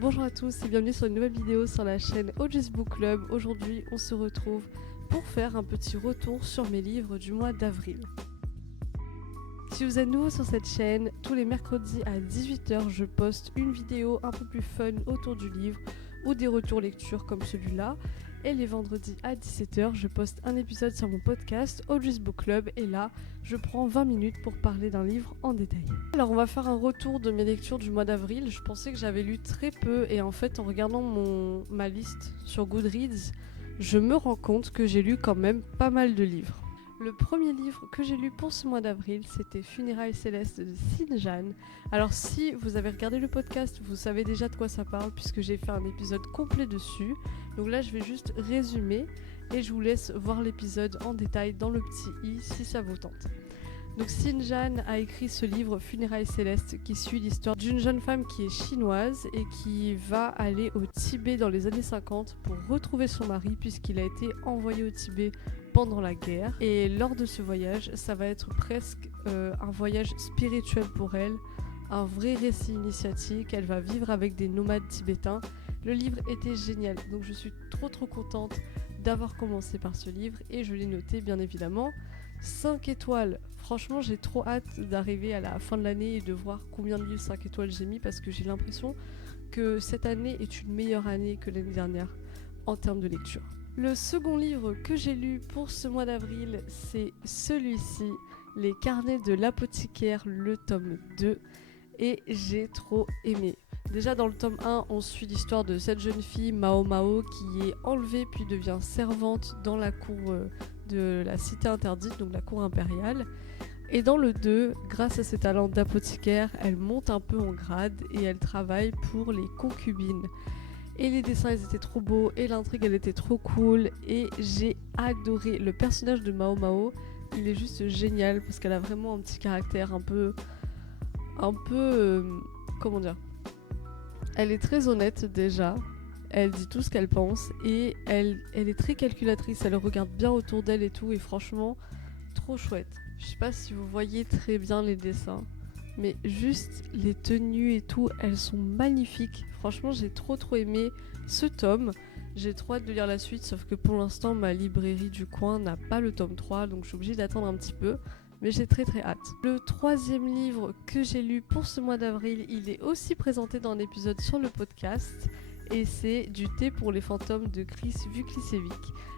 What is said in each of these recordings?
Bonjour à tous et bienvenue sur une nouvelle vidéo sur la chaîne OG's Book Club. Aujourd'hui, on se retrouve pour faire un petit retour sur mes livres du mois d'avril. Si vous êtes nouveau sur cette chaîne, tous les mercredis à 18h, je poste une vidéo un peu plus fun autour du livre ou des retours lecture comme celui-là. Et les vendredis à 17h, je poste un épisode sur mon podcast OG's Book Club et là, je prends 20 minutes pour parler d'un livre en détail. Alors on va faire un retour de mes lectures du mois d'avril. Je pensais que j'avais lu très peu et en fait en regardant ma liste sur Goodreads, je me rends compte que j'ai lu quand même pas mal de livres. Le premier livre que j'ai lu pour ce mois d'avril, c'était Funérailles célestes de Sinjane. Alors si vous avez regardé le podcast, vous savez déjà de quoi ça parle puisque j'ai fait un épisode complet dessus. Donc là je vais juste résumer et je vous laisse voir l'épisode en détail dans le petit i si ça vous tente. Donc Sinjane a écrit ce livre Funérailles célestes qui suit l'histoire d'une jeune femme qui est chinoise et qui va aller au Tibet dans les années 50 pour retrouver son mari puisqu'il a été envoyé au Tibet pendant la guerre. Et lors de ce voyage, ça va être presque un voyage spirituel pour elle, un vrai récit initiatique. Elle va vivre avec des nomades tibétains. Le livre était génial, donc je suis trop contente d'avoir commencé par ce livre et je l'ai noté bien évidemment 5 étoiles. Franchement, j'ai trop hâte d'arriver à la fin de l'année et de voir combien de livres 5 étoiles j'ai mis parce que j'ai l'impression que cette année est une meilleure année que l'année dernière en termes de lecture. Le second livre que j'ai lu pour ce mois d'avril, c'est celui-ci, Les Carnets de l'apothicaire, le tome 2, et j'ai trop aimé. Déjà dans le tome 1, on suit l'histoire de cette jeune fille, Mao Mao, qui est enlevée puis devient servante dans la cour de la cité interdite, donc la cour impériale. Et dans le 2, grâce à ses talents d'apothicaire, elle monte un peu en grade et elle travaille pour les concubines. Et les dessins ils étaient trop beaux et l'intrigue elle était trop cool et j'ai adoré le personnage de Mao Mao. Il est juste génial parce qu'elle a vraiment un petit caractère un peu comment dire. Elle est très honnête déjà. Elle dit tout ce qu'elle pense et elle est très calculatrice. Elle regarde bien autour d'elle et tout et franchement trop chouette. Je sais pas si vous voyez très bien les dessins, mais juste les tenues et tout, elles sont magnifiques. Franchement, j'ai trop aimé ce tome. J'ai trop hâte de lire la suite, sauf que pour l'instant, ma librairie du coin n'a pas le tome 3, donc je suis obligée d'attendre un petit peu. Mais j'ai très hâte. Le troisième livre que j'ai lu pour ce mois d'avril, il est aussi présenté dans un épisode sur le podcast. Et c'est Du thé pour les fantômes de Chris Vuklicevic.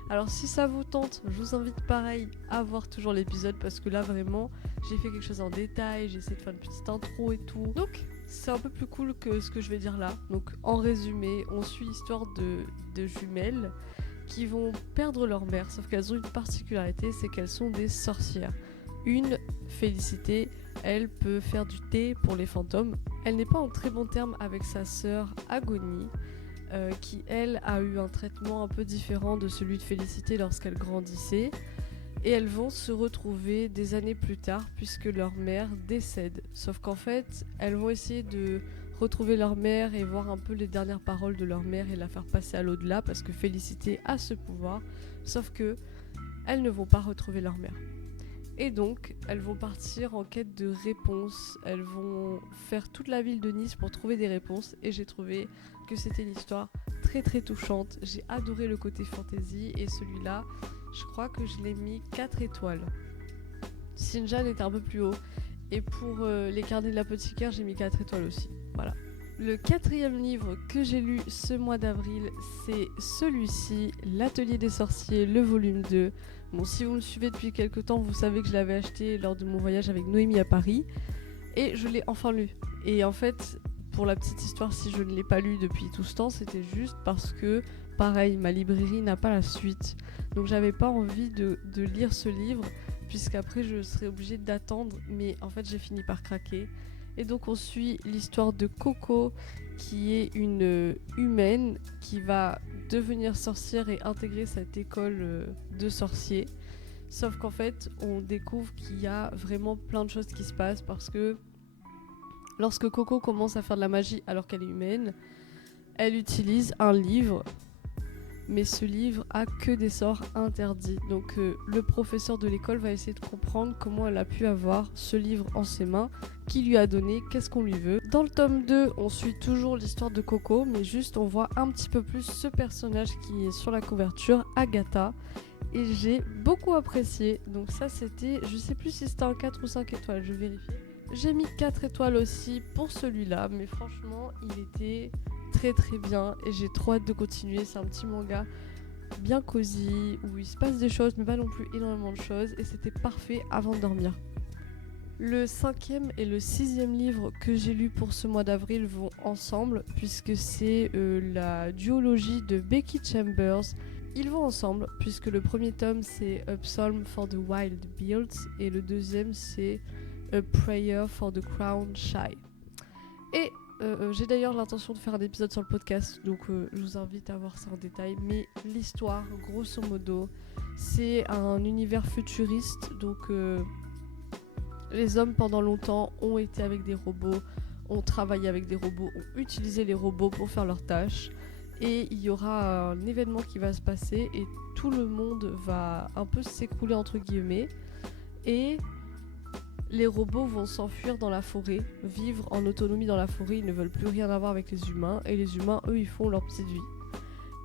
Alors si ça vous tente, je vous invite pareil à voir toujours l'épisode parce que là vraiment j'ai fait quelque chose en détail, j'ai essayé de faire une petite intro et tout. Donc c'est un peu plus cool que ce que je vais dire là. Donc en résumé, on suit l'histoire de jumelles qui vont perdre leur mère, sauf qu'elles ont une particularité, c'est qu'elles sont des sorcières. Une, Félicité, elle peut faire du thé pour les fantômes. Elle n'est pas en très bon terme avec sa sœur Agonie. Qui elle a eu un traitement un peu différent de celui de Félicité lorsqu'elle grandissait et elles vont se retrouver des années plus tard puisque leur mère décède. Sauf qu'en fait elles vont essayer de retrouver leur mère et voir un peu les dernières paroles de leur mère et la faire passer à l'au-delà parce que Félicité a ce pouvoir, sauf que elles ne vont pas retrouver leur mère. Et donc, elles vont partir en quête de réponses. Elles vont faire toute la ville de Nice pour trouver des réponses. Et j'ai trouvé que c'était une histoire très touchante. J'ai adoré le côté fantasy. Et celui-là, je crois que je l'ai mis 4 étoiles. Sinjane était un peu plus haut. Et pour Les Carnets de l'apothicaire, j'ai mis 4 étoiles aussi. Voilà. Le quatrième livre que j'ai lu ce mois d'avril, c'est celui-ci, L'Atelier des sorciers, le volume 2. Bon, si vous me suivez depuis quelques temps, vous savez que je l'avais acheté lors de mon voyage avec Noémie à Paris. Et je l'ai enfin lu. Et en fait, pour la petite histoire, si je ne l'ai pas lu depuis tout ce temps, c'était juste parce que, pareil, ma librairie n'a pas la suite. Donc j'avais pas envie de lire ce livre, puisqu'après je serais obligée d'attendre. Mais en fait, j'ai fini par craquer. Et donc on suit l'histoire de Coco, qui est une humaine qui va devenir sorcière et intégrer cette école de sorciers. Sauf qu'en fait, on découvre qu'il y a vraiment plein de choses qui se passent parce que lorsque Coco commence à faire de la magie alors qu'elle est humaine, elle utilise un livre, mais ce livre a que des sorts interdits. Donc le professeur de l'école va essayer de comprendre comment elle a pu avoir ce livre en ses mains, qui lui a donné, qu'est-ce qu'on lui veut. Dans le tome 2, on suit toujours l'histoire de Coco, mais juste on voit un petit peu plus ce personnage qui est sur la couverture, Agatha. Et j'ai beaucoup apprécié. Donc ça c'était, je sais plus si c'était un 4 ou 5 étoiles, je vérifie. J'ai mis 4 étoiles aussi pour celui-là, mais franchement il était très très bien et j'ai trop hâte de continuer. C'est un petit manga bien cosy, où il se passe des choses mais pas non plus énormément de choses, et c'était parfait avant de dormir. Le 5e et le 6e livre que j'ai lu pour ce mois d'avril vont ensemble, puisque c'est la duologie de Becky Chambers. Ils vont ensemble, puisque le premier tome c'est A Psalm for the Wild Beasts et le deuxième c'est A Prayer for the Crown Shy. Et j'ai d'ailleurs l'intention de faire un épisode sur le podcast, donc je vous invite à voir ça en détail. Mais l'histoire, grosso modo, c'est un univers futuriste, donc les hommes pendant longtemps ont été avec des robots, ont travaillé avec des robots, ont utilisé les robots pour faire leurs tâches. Et il y aura un événement qui va se passer et tout le monde va un peu s'écrouler entre guillemets. Et les robots vont s'enfuir dans la forêt, vivre en autonomie dans la forêt, ils ne veulent plus rien avoir avec les humains, et les humains, eux, ils font leur petite vie.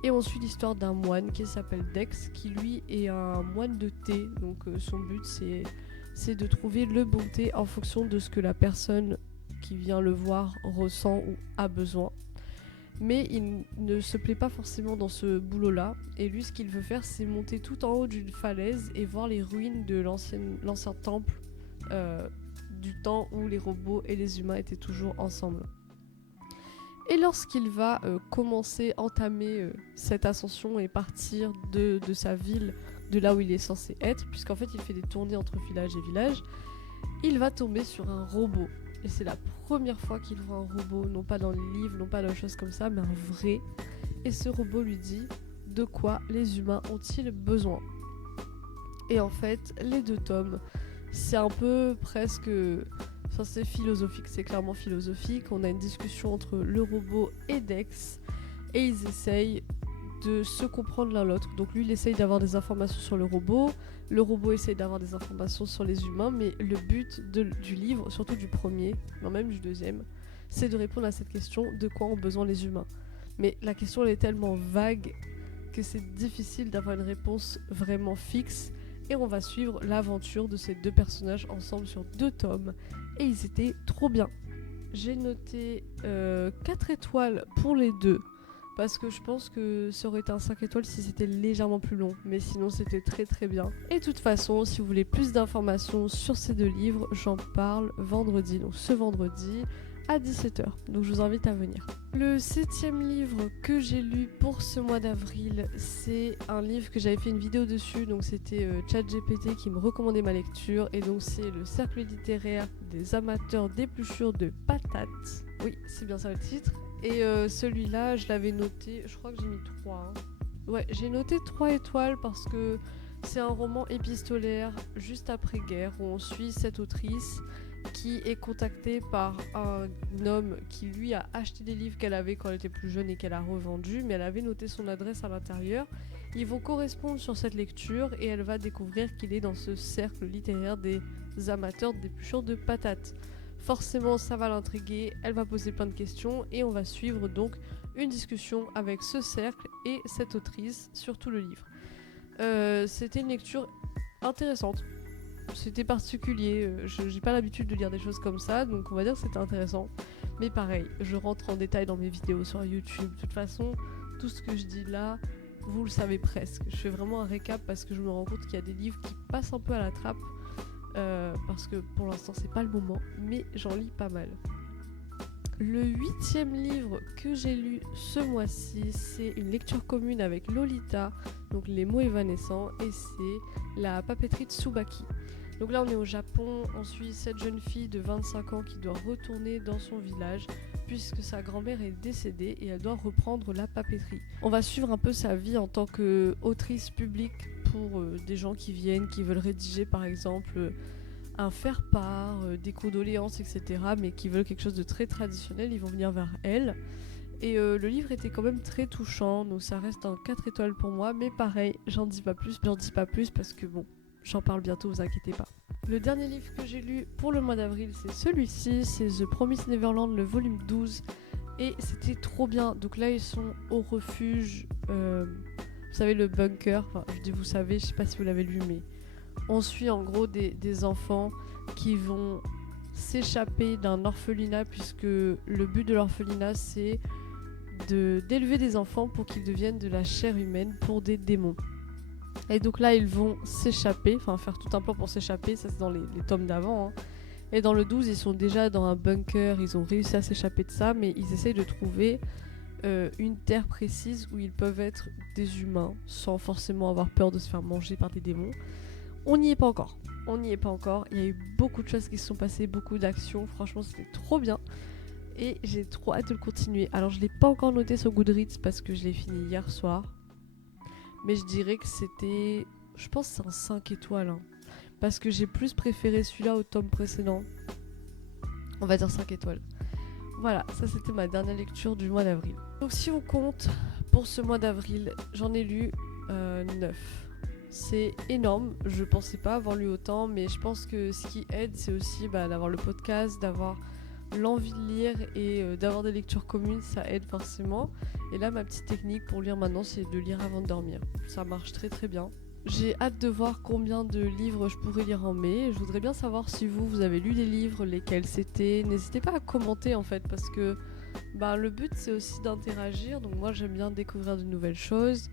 Et on suit l'histoire d'un moine qui s'appelle Dex, qui lui est un moine de thé, donc son but c'est de trouver le bon thé en fonction de ce que la personne qui vient le voir ressent ou a besoin. Mais il ne se plaît pas forcément dans ce boulot-là, et lui ce qu'il veut faire c'est monter tout en haut d'une falaise et voir les ruines de l'ancien temple du temps où les robots et les humains étaient toujours ensemble. Et lorsqu'il va entamer cette ascension et partir de sa ville, de là où il est censé être, puisqu'en fait il fait des tournées entre village et village, il va tomber sur un robot. Et c'est la première fois qu'il voit un robot, non pas dans les livres, non pas dans les choses comme ça, mais un vrai. Et ce robot lui dit de quoi les humains ont-ils besoin. Et en fait, les 2 tomes, c'est un peu presque... Enfin, c'est philosophique, c'est clairement philosophique. On a une discussion entre le robot et Dex, et ils essayent de se comprendre l'un l'autre. Donc lui, il essaye d'avoir des informations sur le robot essaye d'avoir des informations sur les humains, mais le but du livre, surtout du premier, non même du deuxième, c'est de répondre à cette question, de quoi ont besoin les humains. Mais la question, elle est tellement vague que c'est difficile d'avoir une réponse vraiment fixe, et on va suivre l'aventure de ces 2 personnages ensemble sur 2 tomes, et ils étaient trop bien. J'ai noté 4 étoiles pour les 2, parce que je pense que ça aurait été un 5 étoiles si c'était légèrement plus long, mais sinon c'était très très bien. Et de toute façon, si vous voulez plus d'informations sur ces 2 livres, j'en parle vendredi, donc ce vendredi à 17h, donc je vous invite à venir. Le 7e livre que j'ai lu pour ce mois d'avril, c'est un livre que j'avais fait une vidéo dessus, donc c'était ChatGPT qui me recommandait ma lecture, et donc c'est le cercle littéraire des amateurs d'épluchures de patates. Oui, c'est bien ça le titre. Et celui-là, je l'avais noté, je crois que j'ai mis 3. Ouais, j'ai noté 3 étoiles parce que c'est un roman épistolaire juste après-guerre où on suit cette autrice qui est contactée par un homme qui lui a acheté des livres qu'elle avait quand elle était plus jeune et qu'elle a revendus, mais elle avait noté son adresse à l'intérieur. Ils vont correspondre sur cette lecture et elle va découvrir qu'il est dans ce cercle littéraire des amateurs d'épluchures de patates. Forcément, ça va l'intriguer, elle va poser plein de questions et on va suivre donc une discussion avec ce cercle et cette autrice sur tout le livre. C'était une lecture intéressante, c'était particulier, j'ai pas l'habitude de lire des choses comme ça, donc on va dire que c'était intéressant. Mais pareil, je rentre en détail dans mes vidéos sur YouTube, de toute façon, tout ce que je dis là, vous le savez presque. Je fais vraiment un récap parce que je me rends compte qu'il y a des livres qui passent un peu à la trappe. Parce que pour l'instant c'est pas le moment, mais j'en lis pas mal. Le 8e livre que j'ai lu ce mois-ci, c'est une lecture commune avec Lolita, donc Les mots évanescents, et c'est La papeterie de Tsubaki. Donc là on est au Japon, on suit cette jeune fille de 25 ans qui doit retourner dans son village puisque sa grand-mère est décédée et elle doit reprendre la papeterie. On va suivre un peu sa vie en tant qu'autrice publique pour des gens qui viennent, qui veulent rédiger par exemple un faire-part, des condoléances, etc. mais qui veulent quelque chose de très traditionnel, ils vont venir vers elle. Et le livre était quand même très touchant, donc ça reste un 4 étoiles pour moi, mais pareil, j'en dis pas plus parce que bon, j'en parle bientôt, vous inquiétez pas. Le dernier livre que j'ai lu pour le mois d'avril, c'est celui-ci, c'est The Promised Neverland, le volume 12, et c'était trop bien. Donc là, ils sont au refuge, vous savez, le bunker, enfin, je dis vous savez, je sais pas si vous l'avez lu, mais on suit en gros des enfants qui vont s'échapper d'un orphelinat, puisque le but de l'orphelinat, c'est d'élever des enfants pour qu'ils deviennent de la chair humaine pour des démons. Et donc là, ils vont s'échapper, enfin faire tout un plan pour s'échapper, ça c'est dans les tomes d'avant. Hein. Et dans le 12, ils sont déjà dans un bunker, ils ont réussi à s'échapper de ça, mais ils essayent de trouver une terre précise où ils peuvent être des humains, sans forcément avoir peur de se faire manger par des démons. On n'y est pas encore. Il y a eu beaucoup de choses qui se sont passées, beaucoup d'actions, franchement c'était trop bien. Et j'ai trop hâte de le continuer. Alors je l'ai pas encore noté sur Goodreads parce que je l'ai fini hier soir. Mais je dirais que c'était... Je pense que c'est un 5 étoiles. Hein, parce que j'ai plus préféré celui-là au tome précédent. On va dire 5 étoiles. Voilà, ça c'était ma dernière lecture du mois d'avril. Donc si on compte, pour ce mois d'avril, j'en ai lu 9. C'est énorme, je pensais pas avoir lu autant, mais je pense que ce qui aide, c'est aussi d'avoir le podcast, d'avoir l'envie de lire et d'avoir des lectures communes, ça aide forcément. Et là, ma petite technique pour lire maintenant, c'est de lire avant de dormir. Ça marche très très bien. J'ai hâte de voir combien de livres je pourrais lire en mai. Je voudrais bien savoir si vous avez lu des livres, lesquels c'était. N'hésitez pas à commenter en fait, parce que le but c'est aussi d'interagir. Donc moi j'aime bien découvrir de nouvelles choses.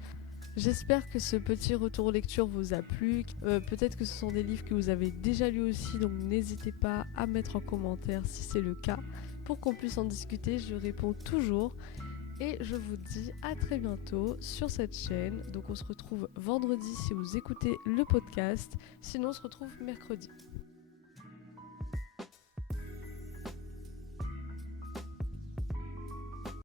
J'espère que ce petit retour lecture vous a plu. Peut-être que ce sont des livres que vous avez déjà lus aussi, donc n'hésitez pas à mettre en commentaire si c'est le cas, pour qu'on puisse en discuter. Je réponds toujours. Et je vous dis à très bientôt sur cette chaîne. Donc on se retrouve vendredi si vous écoutez le podcast. Sinon on se retrouve mercredi.